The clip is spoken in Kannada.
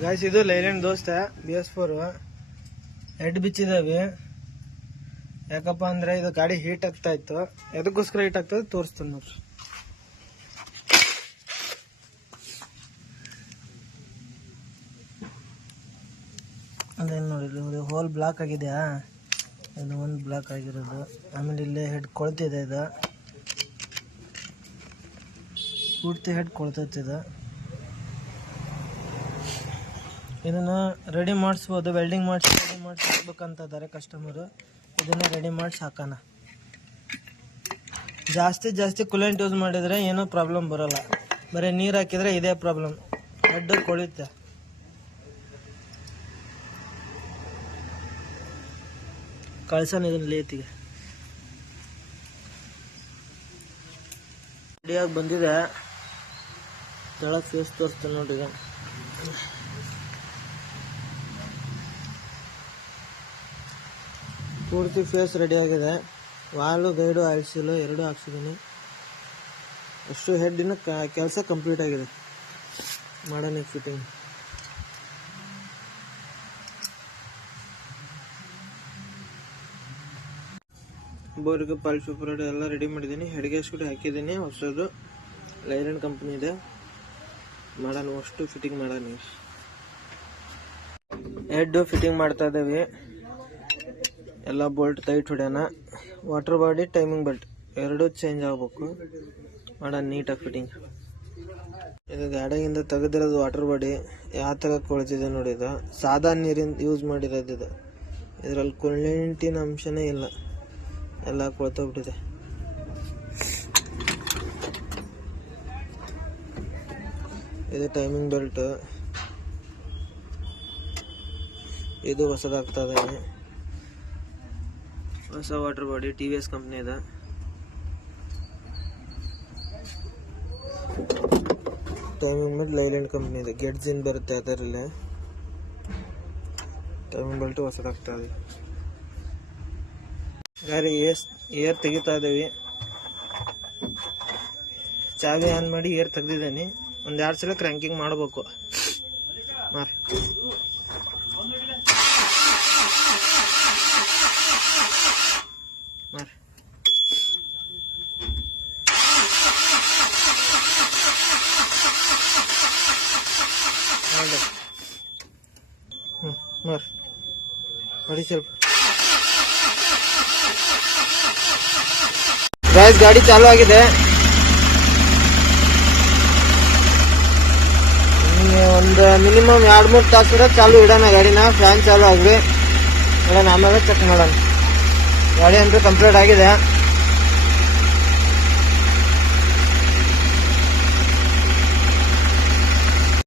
ಗಾಯ್ಸ್ ಇದು ಲೈಲ್ಯಾಂಡ್ ದೋಸ್ತ BS4 ಹೆಡ್ ಬಿಚ್ಚಿದಾವೆ. ಯಾಕಪ್ಪ ಅಂದ್ರೆ ಇದು ಗಾಡಿ ಹೀಟ್ ಆಗ್ತಾ ಇತ್ತು. ಎದಕ್ಕೋಸ್ಕರ ಹೀಟ್ ಆಗ್ತದೆ ತೋರಿಸ್ತಾನೆ ನೋಡ್ರಿ. ಅದೇನು ನೋಡಿ ಹೋಲ್ ಬ್ಲಾಕ್ ಆಗಿದೆಯಾ, ಇದು ಒಂದು ಬ್ಲಾಕ್ ಆಗಿರೋದು. ಆಮೇಲೆ ಇಲ್ಲೇ ಹೆಡ್ ಕೊಳ್ತಿದೆ, ಇದು ಪೂರ್ತಿ ಹೆಡ್ ಕೊಳ್ತೈತಿದೆ. ಇದನ್ನು ರೆಡಿ ಮಾಡಿಸ್ಬೋದು, ವೆಲ್ಡಿಂಗ್ ಮಾಡಿಸಿ ಹಾಕ್ಬೇಕಂತಿದ್ದಾರೆ ಕಸ್ಟಮರು. ಇದನ್ನು ರೆಡಿ ಮಾಡಿಸಿ ಹಾಕೋಣ. ಜಾಸ್ತಿ ಕೂಲೆಂಟ್ ಯೂಸ್ ಮಾಡಿದರೆ ಏನೂ ಪ್ರಾಬ್ಲಮ್ ಬರೋಲ್ಲ. ಬರೀ ನೀರು ಹಾಕಿದರೆ ಇದೇ ಪ್ರಾಬ್ಲಮ್, ಹೆಡ್ ಕೊಳುತ್ತೆ. ಕಳ್ಸೋಣ ಇದನ್ನು ಲೇತಿಗೆ. ರೆಡಿಯಾಗಿ ಬಂದಿದೆ. ತೆಳಗೆ ಫೇಸ್ ತೋರಿಸ್ತೇನೆ ನೋಡಿ. ಈಗ ಪೂರ್ತಿ ಫೇಸ್ ರೆಡಿ ಆಗಿದೆ. ವಾಲು ಗೈಡು ಆಯಿಲ್ ಸೀಲು ಎರಡೂ ಹಾಕ್ಸಿದ್ದೀನಿ. ಅಷ್ಟು ಹೆಡ್ಡಿನ ಕೆಲಸ ಕಂಪ್ಲೀಟ್ ಆಗಿದೆ. ಮಾಡೋಣ ಫಿಟ್ಟಿಂಗ್. ಬೋರ್ಗೆ ಪಾಲಿಶ್ ಪೇಪರ್ ಎಲ್ಲ ರೆಡಿ ಮಾಡಿದ್ದೀನಿ. ಹೆಡ್ಗೇಸ್ ಕೂಡ ಹಾಕಿದ್ದೀನಿ. ಹೊಸದು ಲೈಲ್ಯಾಂಡ್ ಕಂಪ್ನಿ ಇದೆ. ಮಾಡೋಣ, ಅಷ್ಟು ಫಿಟ್ಟಿಂಗ್ ಮಾಡೋಣ. ಹೆಡ್ ಫಿಟ್ಟಿಂಗ್ ಮಾಡ್ತಾ ಇದ್ದೇವೆ. ಎಲ್ಲ ಬೋಲ್ಟ್ ಟೈಟ್ ಹೊಡ್ಯಾನ. ವಾಟರ್ ಬಾಡಿ, ಟೈಮಿಂಗ್ ಬೆಲ್ಟ್ ಎರಡೂ ಚೇಂಜ್ ಆಗಬೇಕು. ಮಾಡೋಣ ನೀಟಾಗಿ ಫಿಟ್ಟಿಂಗ್. ಇದು ಗಾಡಿಯಿಂದ ತೆಗೆದಿರೋದು ವಾಟರ್ ಬಾಡಿ. ಯಾವ ಥರ ಕೊಳ್ತಿದೆ ನೋಡಿ. ಇದು ಸಾದಾ ನೀರಿಂದ ಯೂಸ್ ಮಾಡಿರೋದು. ಇದು ಇದರಲ್ಲಿ ಕೊಳೆಂಟಿನ ಅಂಶನೇ ಇಲ್ಲ, ಎಲ್ಲ ಕೊಳ್ತೋಗ್ಬಿಟ್ಟಿದೆ. ಇದು ಟೈಮಿಂಗ್ ಬೆಲ್ಟ್. ಇದು ಹೊಸದಾಗ್ತಾ ಇದೆ. ಹೊಸ ವಾಟರ್ ಬಾಡಿ TVS ಕಂಪ್ನಿ ಇದೆ. ಟೈಮಿಂಗ್ ಬೆಲ್ಟ್ ಲೈಲ್ಯಾಂಡ್ ಕಂಪ್ನಿ ಇದೆ. ಗೆಟ್ಸಿನ್ ಬರುತ್ತೆ ಅದರಲ್ಲಿ. ಟೈಮಿಂಗ್ ಬೆಲ್ಟ್ ಹೊಸದಾಗ್ತಾ ಇದೆ. ಗಾಡಿ ಏರ್ ತೆಗಿತಾ ಇದ್ದೀವಿ. ಚಾವಿ ಆನ್ ಮಾಡಿ ಏರ್ ತೆಗ್ದಿದ್ದೀನಿ. ಒಂದು 2 ಸಲ ಕ್ರ್ಯಾಂಕಿಂಗ್ ಮಾಡಬೇಕು. ಮಾರಿ ಮಾರಿ ಮಾರಿ ಹೊಡಿ ಸ್ವಲ್ಪ. ಗಾಡಿ ಚಾಲು ಆಗಿದೆ. ಒಂದು ಮಿನಿಮಮ್ 2-3 ತಾಸು ಚಾಲು ಇಡೋಣ ಗಾಡಿನ. ಫ್ಯಾನ್ ಚಾಲು ಆಗಲಿ ನೋಡೋಣ, ಆಮೇಲೆ ಚೆಕ್ ಮಾಡೋಣ. ಗಾಡಿ ಅಂತೂ ಕಂಪ್ಲೀಟ್ ಆಗಿದೆ.